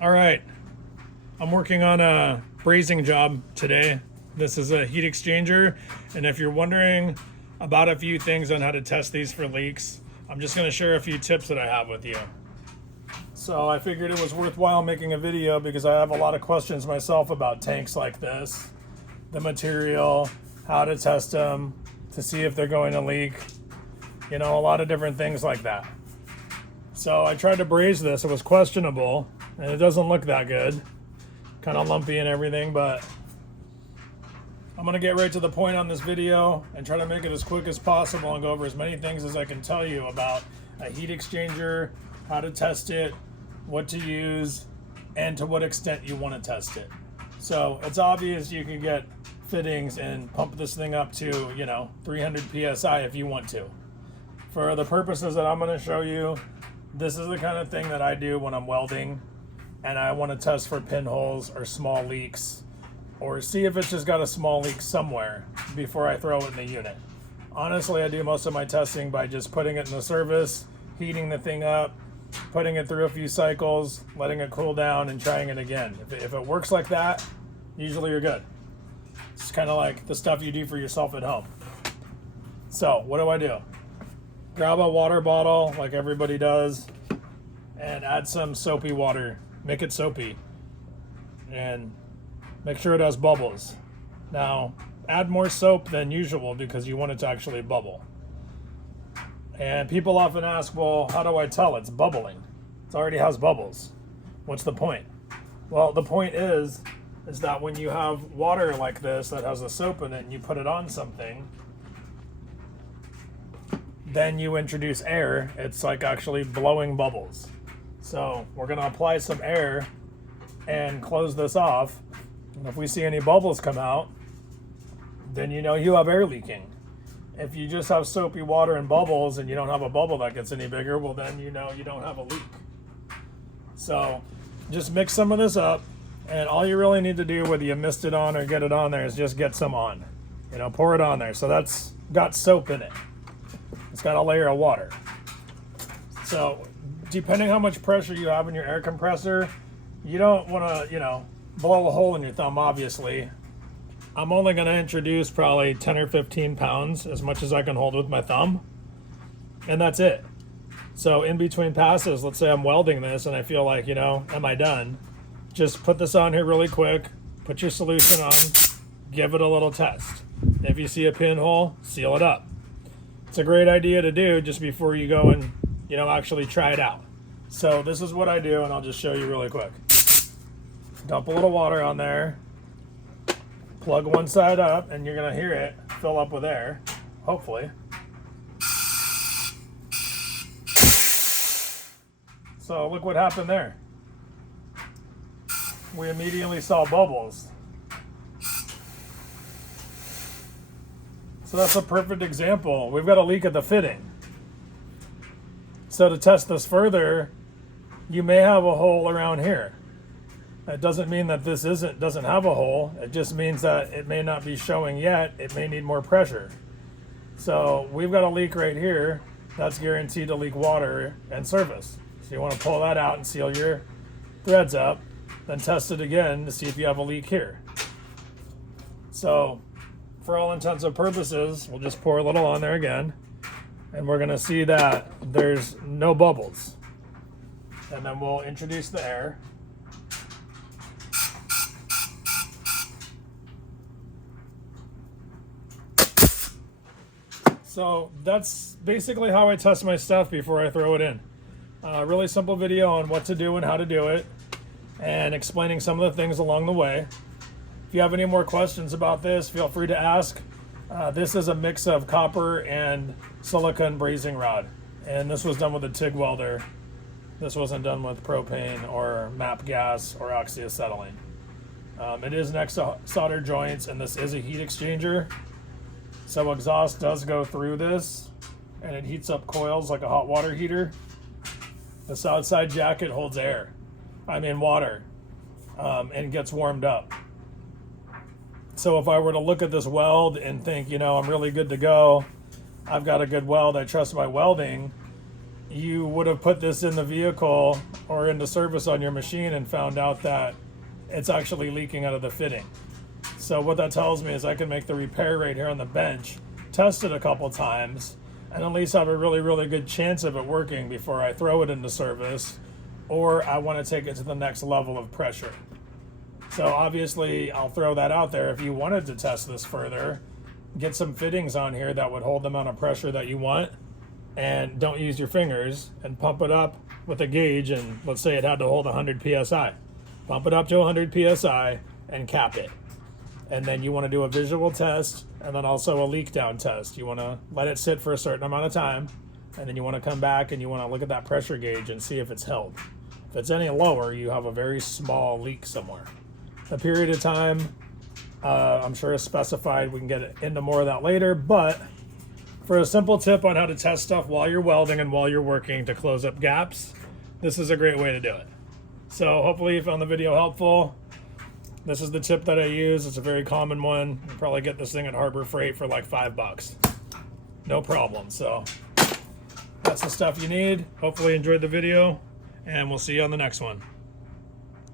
All right, I'm working on a brazing job today. This is a heat exchanger, and if you're wondering about a few things on how to test these for leaks, I'm just going to share a few tips that I have with you. So I figured it was worthwhile making a video because I have a lot of questions myself about tanks like this, the material, how to test them, to see if they're going to leak, a lot of different things like that. So I tried to braze this. It was questionable, and it doesn't look that good. Kind of lumpy and everything, but I'm going to get right to the point on this video and try to make it as quick as possible and go over as many things as I can tell you about a heat exchanger, how to test it, what to use, and to what extent you want to test it. So it's obvious you can get fittings and pump this thing up to, 300 PSI if you want to. For the purposes that I'm going to show you, this is the kind of thing that I do when I'm welding and I want to test for pinholes or small leaks, or see if it's just got a small leak somewhere before I throw it in the unit. Honestly, I do most of my testing by just putting it in the service, heating the thing up, putting it through a few cycles, letting it cool down, and trying it again. If it works like that, usually you're good. It's kind of like the stuff you do for yourself at home. So what do? Grab a water bottle like everybody does and add some soapy water. Make it soapy and make sure it has bubbles. Now, add more soap than usual because you want it to actually bubble. And people often ask, well, how do I tell it's bubbling? It already has bubbles. What's the point? Well, the point is that when you have water like this that has a soap in it and you put it on something, then you introduce air, it's like actually blowing bubbles. So we're going to apply some air and close this off. And if we see any bubbles come out, then you have air leaking. If you just have soapy water and bubbles and you don't have a bubble that gets any bigger, well then you don't have a leak. So just mix some of this up, and all you really need to do, whether you mist it on or get it on there, is just get some on. Pour it on there. So that's got soap in it. It's got a layer of water. So depending how much pressure you have in your air compressor, you don't want to, blow a hole in your thumb, obviously. I'm only going to introduce probably 10 or 15 pounds, as much as I can hold with my thumb. And that's it. So in between passes, let's say I'm welding this and I feel like, am I done? Just put this on here really quick, put your solution on, give it a little test. If you see a pinhole, seal it up. It's a great idea to do just before you go and, actually try it out. So this is what I do, and I'll just show you really quick. Dump a little water on there, plug one side up, and you're going to hear it fill up with air, hopefully. So look what happened there. We immediately saw bubbles. So that's a perfect example. We've got a leak at the fitting. So to test this further, you may have a hole around here. That doesn't mean that this doesn't have a hole. It just means that it may not be showing yet. It may need more pressure. So we've got a leak right here. That's guaranteed to leak water and surface. So you want to pull that out and seal your threads up, then test it again to see if you have a leak here. So for all intents and purposes, we'll just pour a little on there again, and we're going to see that there's no bubbles. And then we'll introduce the air. So that's basically how I test my stuff before I throw it in. Really simple video on what to do and how to do it, and explaining some of the things along the way. If you have any more questions about this, feel free to ask. This is a mix of copper and silicone brazing rod, and this was done with a TIG welder. This wasn't done with propane or MAP gas or oxyacetylene. It is next to solder joints, and this is a heat exchanger. So exhaust does go through this, and it heats up coils like a hot water heater. This outside jacket holds water, and gets warmed up. So if I were to look at this weld and think, I'm really good to go, I've got a good weld, I trust my welding, you would have put this in the vehicle or into service on your machine and found out that it's actually leaking out of the fitting. So what that tells me is I can make the repair right here on the bench, test it a couple times, and at least have a really, really good chance of it working before I throw it into service, or I want to take it to the next level of pressure. So obviously I'll throw that out there. If you wanted to test this further, get some fittings on here that would hold the amount of pressure that you want, and don't use your fingers, and pump it up with a gauge, and let's say it had to hold 100 psi. Pump it up to 100 psi and cap it. And then you want to do a visual test and then also a leak down test. You want to let it sit for a certain amount of time, and then you want to come back and you want to look at that pressure gauge and see if it's held. If it's any lower, you have a very small leak somewhere. The period of time, I'm sure is specified. We can get into more of that later, but for a simple tip on how to test stuff while you're welding and while you're working to close up gaps, this is a great way to do it. So hopefully you found the video helpful. This is the tip that I use. It's a very common one. You probably get this thing at Harbor Freight for like $5. No problem. So that's the stuff you need. Hopefully you enjoyed the video, and we'll see you on the next one.